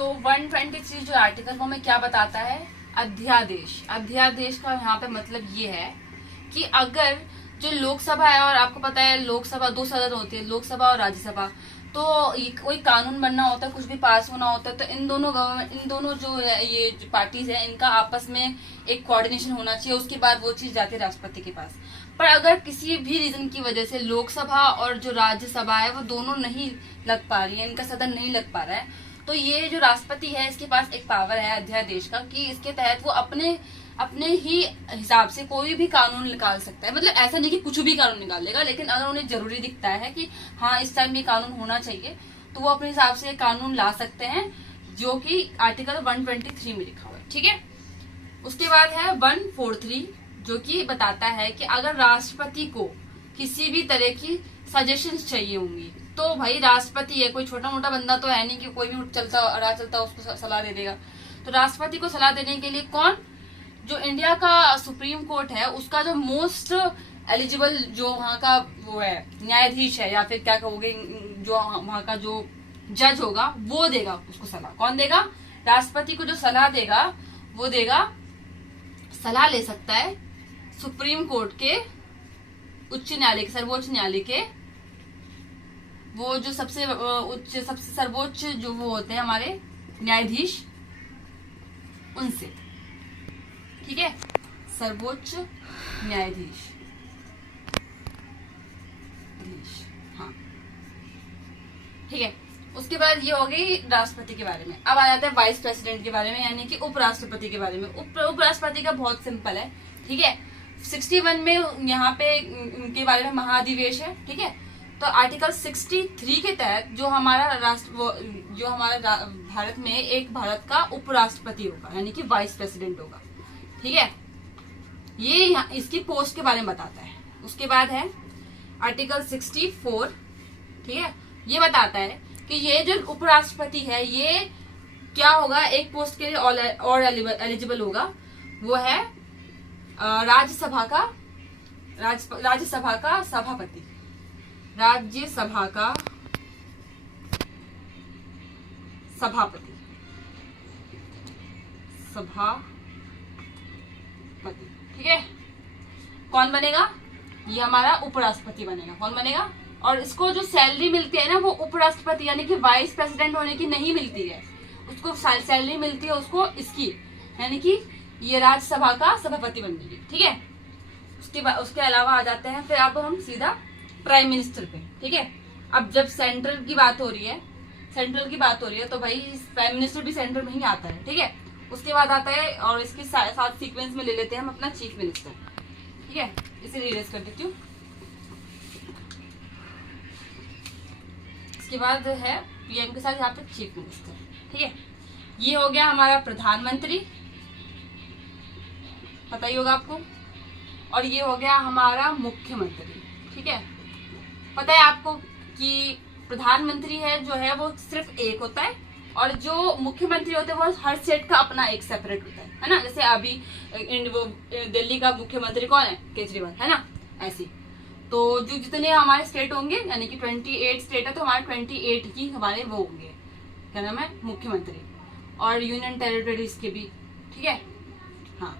तो 123 जो आर्टिकल वो में क्या बताता है, अध्यादेश। अध्यादेश का यहाँ पे मतलब ये है कि अगर जो लोकसभा है, और आपको पता है लोकसभा 2 सदन होती है, लोकसभा और राज्यसभा, तो ये कोई कानून बनना होता है, कुछ भी पास होना होता है, तो इन दोनों जो ये पार्टीज है इनका आपस में एक कोऑर्डिनेशन होना चाहिए, उसके बाद वो चीज जाती है राष्ट्रपति के पास। पर अगर किसी भी रीजन की वजह से लोकसभा और जो राज्यसभा है वो दोनों नहीं लग पा रही है, इनका सदन नहीं लग पा रहा है, तो ये जो राष्ट्रपति है इसके पास एक पावर है अध्यादेश का कि इसके तहत वो अपने ही हिसाब से कोई भी कानून निकाल सकता है। मतलब ऐसा नहीं कि कुछ भी कानून निकाल लेगा, लेकिन अगर उन्हें जरूरी दिखता है कि हाँ इस टाइम ये कानून होना चाहिए, तो वो अपने हिसाब से कानून ला सकते हैं, जो कि आर्टिकल 123 में लिखा हुआ है। ठीक है, उसके बाद है 143 जो कि बताता है कि अगर राष्ट्रपति को किसी भी तरह की सजेशंस चाहिए होंगी, तो भाई राष्ट्रपति है, कोई छोटा मोटा बंदा तो है नहीं कि कोई भी चलता उसको सलाह दे देगा। तो राष्ट्रपति को सलाह देने के लिए कौन, जो इंडिया का सुप्रीम कोर्ट है उसका जो मोस्ट एलिजिबल जो वहाँ का वो है न्यायाधीश है, या फिर क्या कहोगे, जो वहाँ का जो जज होगा वो देगा उसको सलाह। कौन देगा, राष्ट्रपति को जो सलाह देगा वो देगा, सलाह ले सकता है सुप्रीम कोर्ट के, उच्च न्यायालय के, सर्वोच्च न्यायालय के, वो जो सबसे सर्वोच्च जो वो होते हैं हमारे न्यायाधीश, उनसे। ठीक है, सर्वोच्च न्यायाधीश, हाँ ठीक है। उसके बाद ये हो गई राष्ट्रपति के बारे में। अब आ जाता है वाइस प्रेसिडेंट के बारे में, यानी कि उपराष्ट्रपति के बारे में। उपराष्ट्रपति का बहुत सिंपल है। ठीक है, 61 में यहाँ पे उनके बारे में महाधिवेश है। ठीक है, तो आर्टिकल 63 के तहत जो हमारा भारत में एक भारत का उपराष्ट्रपति होगा, यानी कि वाइस प्रेसिडेंट होगा। ठीक है, ये इसकी पोस्ट के बारे में बताता है। उसके बाद है आर्टिकल 64। ठीक है, ये बताता है कि ये जो उपराष्ट्रपति है ये क्या होगा, एक पोस्ट के लिए और एलिजिबल होगा, वो है राज्यसभा का सभापति, राज्यसभा का सभापति, ठीक है। कौन बनेगा, ये हमारा उपराष्ट्रपति बनेगा। कौन बनेगा, और इसको जो सैलरी मिलती है ना वो उपराष्ट्रपति यानी कि वाइस प्रेसिडेंट होने की नहीं मिलती है, उसको सैलरी मिलती है उसको इसकी, यानी कि ये राज्यसभा का सभापति बनने की। ठीक है, उसके अलावा आ जाते हैं फिर अब हम सीधा प्राइम मिनिस्टर पे। ठीक है, अब जब सेंट्रल की बात हो रही है तो भाई प्राइम मिनिस्टर भी सेंट्रल में ही आता है। ठीक है, उसके बाद आता है, और इसके साथ सीक्वेंस में ले लेते हैं हम अपना चीफ मिनिस्टर। ठीक है, इसे रिलेज कर देती हूँ। इसके बाद है पीएम के साथ यहाँ पे चीफ मिनिस्टर। ठीक है, ये हो गया हमारा प्रधानमंत्री, पता ही होगा आपको, और ये हो गया हमारा मुख्यमंत्री। ठीक है, पता है आपको कि प्रधानमंत्री है जो है वो सिर्फ एक होता है, और जो मुख्यमंत्री होते हैं वो हर स्टेट का अपना एक सेपरेट होता है ना। जैसे अभी वो दिल्ली का मुख्यमंत्री कौन है, केजरीवाल, है ना, ऐसी। तो जो जितने हमारे स्टेट होंगे, यानी कि 28 स्टेट है, तो हमारे 28 ही हमारे वो होंगे, क्या नाम है, मुख्यमंत्री, और यूनियन टेरिटरीज के भी। ठीक है, हाँ।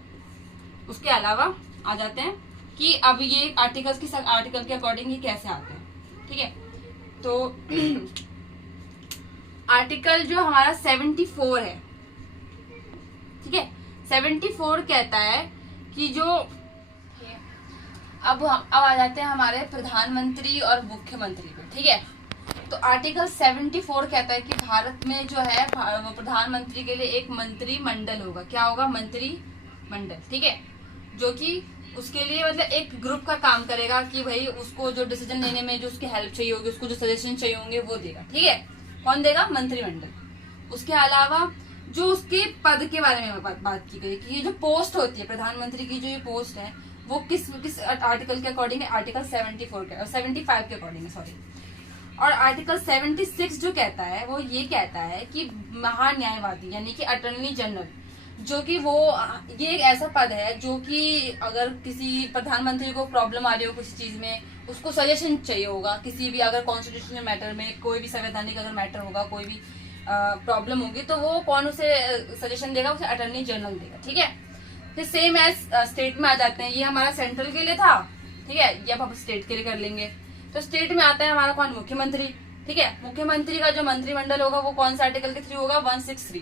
उसके अलावा आ जाते हैं कि अब ये आर्टिकल के अकॉर्डिंग ये कैसे आते हैं। ठीक है, तो आर्टिकल जो हमारा 74 है, ठीक है, 74 कहता है कि जो अब आ जाते हैं हमारे प्रधानमंत्री और मुख्यमंत्री पे। ठीक है, तो आर्टिकल 74 कहता है कि भारत में जो है प्रधानमंत्री के लिए एक मंत्रिमंडल होगा। क्या होगा, मंत्रिमंडल। ठीक है, जो कि उसके लिए मतलब एक ग्रुप का काम करेगा कि भाई उसको जो डिसीजन लेने में जो उसकी हेल्प चाहिए होगी, उसको जो सजेशन चाहिए होंगे वो देगा। ठीक है, कौन देगा, मंत्रिमंडल। उसके अलावा जो उसके पद के बारे में बात की गई कि ये जो पोस्ट होती है प्रधानमंत्री की, जो ये पोस्ट है वो किस आर्टिकल के अकॉर्डिंग है, आर्टिकल 75 के अकॉर्डिंग है, सॉरी। और आर्टिकल 76 जो कहता है वो ये कहता है कि महान्यायवादी यानी कि अटॉर्नी जनरल, जो कि वो ये एक ऐसा पद है जो कि अगर किसी प्रधानमंत्री को प्रॉब्लम आ रही हो किसी चीज में, उसको सजेशन चाहिए होगा किसी भी, अगर कॉन्स्टिट्यूशनल मैटर में, कोई भी संवैधानिक अगर मैटर होगा, कोई भी प्रॉब्लम होगी तो वो कौन उसे सजेशन देगा, उसे अटॉर्नी जनरल देगा। ठीक है, फिर सेम एज स्टेट में आ जाते हैं। ये हमारा सेंट्रल के लिए था, ठीक है, ये अब हम स्टेट के लिए कर लेंगे। तो स्टेट में आता है हमारा कौन, मुख्यमंत्री। ठीक है, मुख्यमंत्री का जो मंत्रिमंडल होगा वो कौन सा आर्टिकल के थ्रू होगा, 163।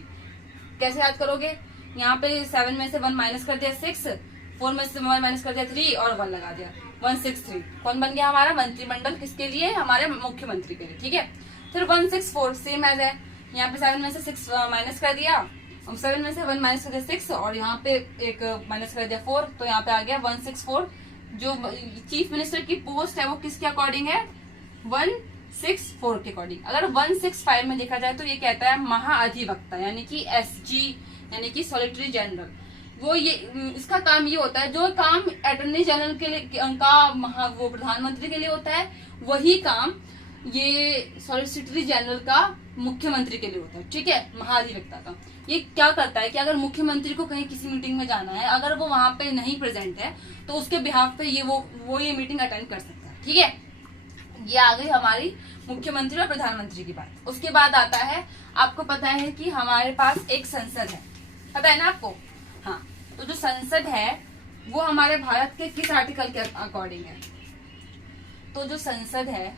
कैसे याद करोगे, यहाँ पे 7 में से 1 माइनस कर दिया 6, 4 में से 1 माइनस कर दिया 3 और 1 लगा दिया, 163। कौन बन गया हमारा मंत्रिमंडल, किसके लिए, हमारे मुख्यमंत्री के लिए। ठीक है, फिर 164 सेम एज है, यहाँ पे 7 में से 6 माइनस कर दिया, 7 में से 1 माइनस कर दिया 6 और यहाँ पे एक माइनस कर दिया 4, तो यहाँ पे आ गया 164। जो चीफ मिनिस्टर की पोस्ट है वो किसके अकॉर्डिंग है, 164 के अकॉर्डिंग। अगर 165 में देखा जाए तो ये कहता है महाअधिवक्ता, यानी कि एसजी, यानी कि सॉलिसिटर जनरल। वो ये इसका काम ये होता है, जो काम अटॉर्नी जनरल के लिए का वो प्रधानमंत्री के लिए होता है, वही काम ये सॉलिसिटर जनरल का मुख्यमंत्री के लिए होता है। ठीक है, महाधिवक्ता का ये क्या करता है कि अगर मुख्यमंत्री को कहीं किसी मीटिंग में जाना है, अगर वो वहां पे नहीं प्रेजेंट है तो उसके बिहाफ पे ये वो ये मीटिंग अटेंड कर सकता है। ठीक है, ये आ गई हमारी मुख्यमंत्री और प्रधानमंत्री की बात। उसके बाद आता है, आपको पता है कि हमारे पास एक संसद है, पता है ना आपको। हाँ, तो जो संसद है वो हमारे भारत के किस आर्टिकल के अकॉर्डिंग है, तो जो संसद है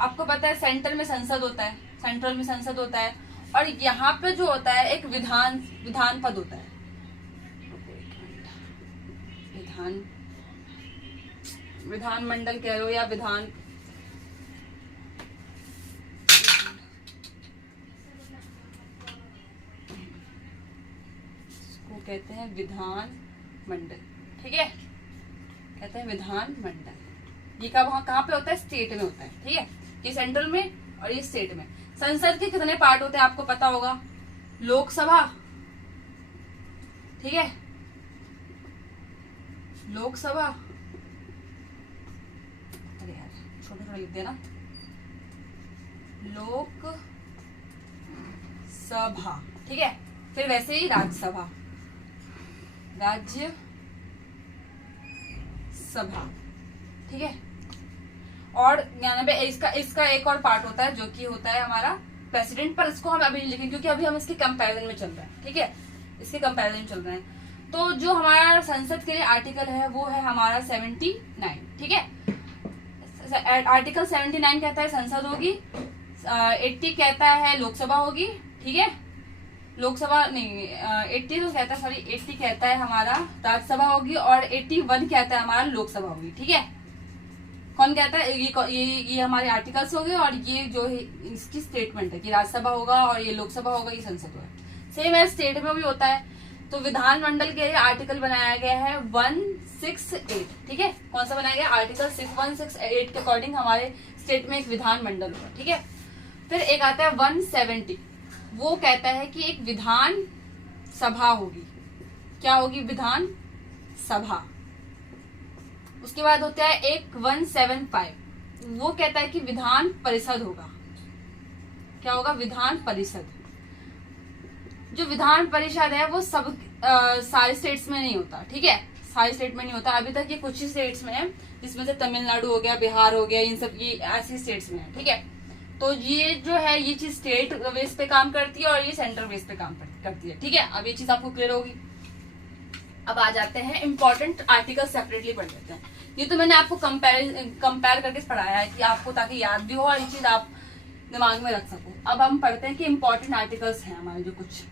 आपको पता है सेंटर में संसद होता है, सेंट्रल में संसद होता है, और यहाँ पे जो होता है एक विधान पद होता है, विधानमंडल कह लो या विधान, इसको कहते हैं विधान मंडल। ठीक है, कहते हैं विधान मंडल। ये कहाँ पे होता है, स्टेट में होता है। ठीक है, ये सेंट्रल में और ये स्टेट में। संसद के कितने पार्ट होते हैं आपको पता होगा, लोकसभा, ठीक है, लोकसभा, अरे यार छोटे छोटे लिख देना, लोकसभा। ठीक है, फिर वैसे ही राज्यसभा, राज्यसभा। ठीक है, और यहाँ पे इसका एक और पार्ट होता है जो कि होता है हमारा प्रेसिडेंट, पर इसको हम अभी नहीं लिखेंगे क्योंकि अभी हम इसके कंपैरिजन में चल रहे हैं। ठीक है, इसके कंपैरिजन चल रहे हैं। तो जो हमारा संसद के लिए आर्टिकल है वो है हमारा 79। ठीक है, आर्टिकल 79 कहता है संसद होगी, 80 कहता है लोकसभा होगी। ठीक है, लोकसभा नहीं, 80 तो कहता है, सॉरी 80 कहता है हमारा राज्यसभा होगी, और 81 कहता है हमारा लोकसभा होगी। ठीक है, कौन कहता है, ये हमारे आर्टिकल्स हो गए, और ये जो है इसकी स्टेटमेंट है कि राज्यसभा होगा और ये लोकसभा होगा, ये संसद होगा। सेम है, स्टेट में भी होता है। तो विधानमंडल के लिए आर्टिकल बनाया गया है 168। ठीक है, कौन सा बनाया गया, आर्टिकल 168 के अकॉर्डिंग हमारे स्टेट में एक विधानमंडल होगा। ठीक है, फिर एक आता है 170, वो कहता है कि एक विधान सभा होगी। क्या होगी, विधान सभा। उसके बाद होता है एक 175, वो कहता है कि विधान परिषद होगा। क्या होगा, विधान परिषद। जो विधान परिषद है वो सब सारे स्टेट्स में नहीं होता। ठीक है, सारे स्टेट में नहीं होता, अभी तक ये कुछ ही स्टेट्स में है, जिसमें से तमिलनाडु हो गया, बिहार हो गया, इन सब ये ऐसी स्टेट्स में है। ठीक है, तो ये जो है ये चीज स्टेट बेस पे काम करती है और ये सेंट्रल बेस पे काम करती है। ठीक है, अब ये चीज आपको क्लियर होगी। अब आ जाते हैं इम्पोर्टेंट आर्टिकल, सेपरेटली पढ़ लेते हैं। ये तो मैंने आपको कंपेयर करके पढ़ाया है कि आपको ताकि याद भी हो और ये चीज आप दिमाग में रख सको। अब हम पढ़ते हैं कि इम्पोर्टेंट आर्टिकल्स हैं हमारे जो कुछ।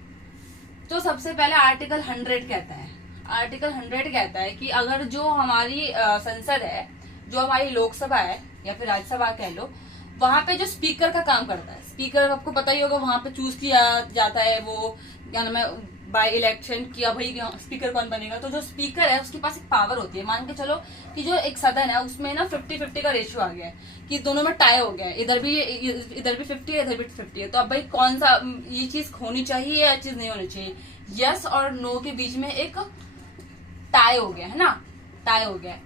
तो सबसे पहले आर्टिकल 100 कहता है, आर्टिकल 100 कहता है कि अगर जो हमारी संसद है, जो हमारी लोकसभा है या फिर राज्यसभा कह लो, वहां पे जो स्पीकर का काम करता है, स्पीकर आपको पता ही होगा, वहां पे चूज किया जाता है, वो क्या नाम है, बाय इलेक्शन किया भाई स्पीकर कौन बनेगा। तो जो स्पीकर है उसके पास एक पावर होती है। मान के चलो कि जो एक सदन है उसमें ना 50-50 का रेशियो आ गया है, कि दोनों में टाई हो गया है, इधर भी 50 है, इधर भी 50 है। तो अब भाई कौन सा ये चीज होनी चाहिए या चीज नहीं होनी चाहिए, यस और नो के बीच में एक टाई हो गया है ना, टाई हो गया है।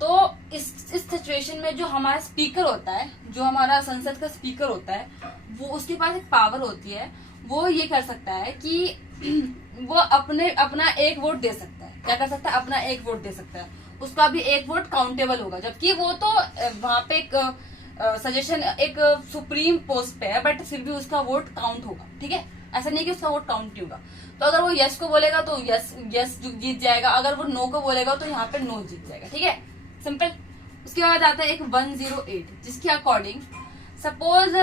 तो इस सिचुएशन में जो हमारा स्पीकर होता है, जो हमारा संसद का स्पीकर होता है, वो उसके पास एक पावर होती है, वो ये कर सकता है कि वो अपना एक वोट दे सकता है। क्या कर सकता है, अपना एक वोट दे सकता है, उसका भी एक वोट काउंटेबल होगा। जबकि वो तो वहां पे एक सजेशन एक सुप्रीम पोस्ट पे है, बट फिर भी उसका वोट काउंट होगा, ठीक है। ऐसा नहीं कि उसका वोट काउंट नहीं होगा। तो अगर वो यस को बोलेगा तो यस यस जीत जाएगा, अगर वो नो को बोलेगा तो यहाँ पे नो जीत जाएगा, ठीक है, सिंपल। उसके बाद आता है एक 108, जिसके अकॉर्डिंग सपोज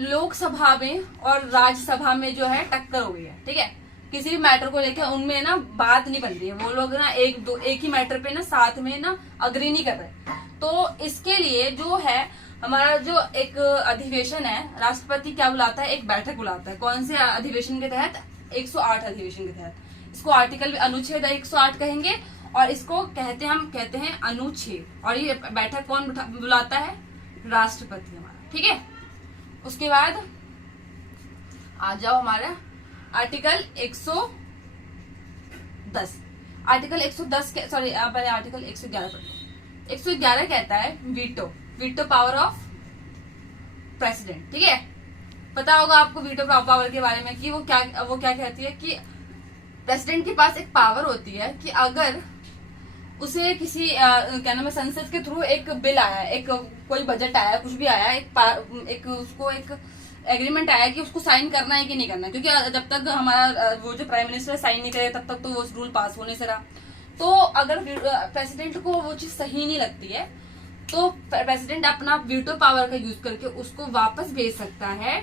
लोकसभा में और राज्यसभा में जो है टक्कर हो गई है, ठीक है, किसी भी मैटर को लेकर उनमें ना बात नहीं बन रही है, वो लोग ना एक ही मैटर पे ना साथ में ना अग्री नहीं कर रहे। तो इसके लिए जो है हमारा जो एक अधिवेशन है, राष्ट्रपति क्या बुलाता है, एक बैठक बुलाता है। कौन से अधिवेशन के तहत? 108 अधिवेशन के तहत। इसको आर्टिकल अनुच्छेद 108 कहेंगे और इसको कहते हैं अनुच्छेद। और ये बैठक कौन बुलाता है? राष्ट्रपति हमारा, ठीक है। उसके बाद आ जाओ हमारा आर्टिकल 110। आर्टिकल 110 सॉरी पहले आर्टिकल 111 पढ़ लो। 111 कहता है वीटो पावर ऑफ प्रेसिडेंट, ठीक है। पता होगा आपको वीटो पावर के बारे में कि वो क्या कहती है कि प्रेसिडेंट के पास एक पावर होती है कि अगर उसे किसी क्या नाम है संसद के थ्रू एक बिल आया, एक कोई बजट आया, कुछ भी आया, एक उसको एक एग्रीमेंट आया कि उसको साइन करना है कि नहीं करना, क्योंकि जब तक हमारा वो जो प्राइम मिनिस्टर साइन नहीं करे तब तक तो वो रूल पास होने से रहा। तो अगर प्रेसिडेंट को वो चीज सही नहीं लगती है तो प्रेसिडेंट अपना वीटो पावर का यूज करके उसको वापस भेज सकता है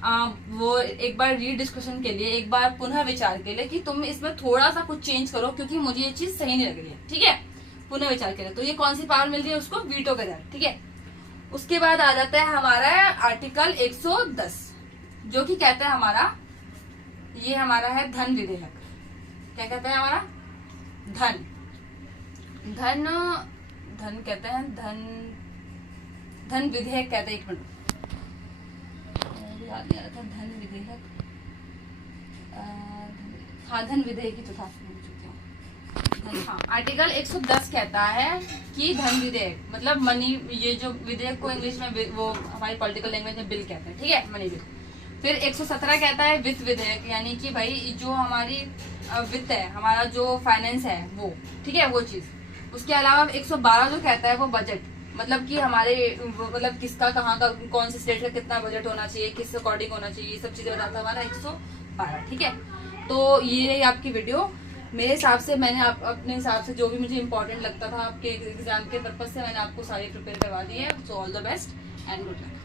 वो एक बार रीडिस्कशन के लिए, एक बार पुनः विचार के लिए कि तुम इसमें थोड़ा सा कुछ चेंज करो क्योंकि मुझे ये चीज सही नहीं लग रही है, ठीक है, पुनः विचार के लिए। तो ये कौन सी पावर मिल रही है उसको? वीटो का, ठीक है। उसके बाद आ जाता है हमारा आर्टिकल 110, जो कि कहता है हमारा है धन विधेयक। क्या कहता है हमारा? धन कहते हैं, धन विधेयक कहते हैं। एक मिनट याद नहीं आ रहा था, धन विधेयक, हाँ धन विधेयक ही तो था, हाँ। आर्टिकल 110 कहता है कि धन विधेयक मतलब मनी, ये जो विधेयक को इंग्लिश में वो हमारी पॉलिटिकल लैंग्वेज में बिल कहते हैं, ठीक है, मनी बिल। फिर 117 कहता है वित्त विधेयक, यानी कि भाई जो हमारी वित्त है, हमारा जो फाइनेंस है वो, ठीक है, वो चीज। उसके अलावा 112 जो कहता है वो बजट, मतलब कि हमारे मतलब किसका कहाँ का कौन से स्टेट का कितना बजट होना चाहिए, किस अकॉर्डिंग होना चाहिए, ये सब चीजें बताता है हमारा 112, ठीक है। तो ये आपकी वीडियो मेरे हिसाब से मैंने अपने हिसाब से जो भी मुझे इम्पोर्टेंट लगता था आपके एग्जाम के पर्पज से मैंने आपको सारी प्रिपेयर करवा दी है। So all the best and good luck.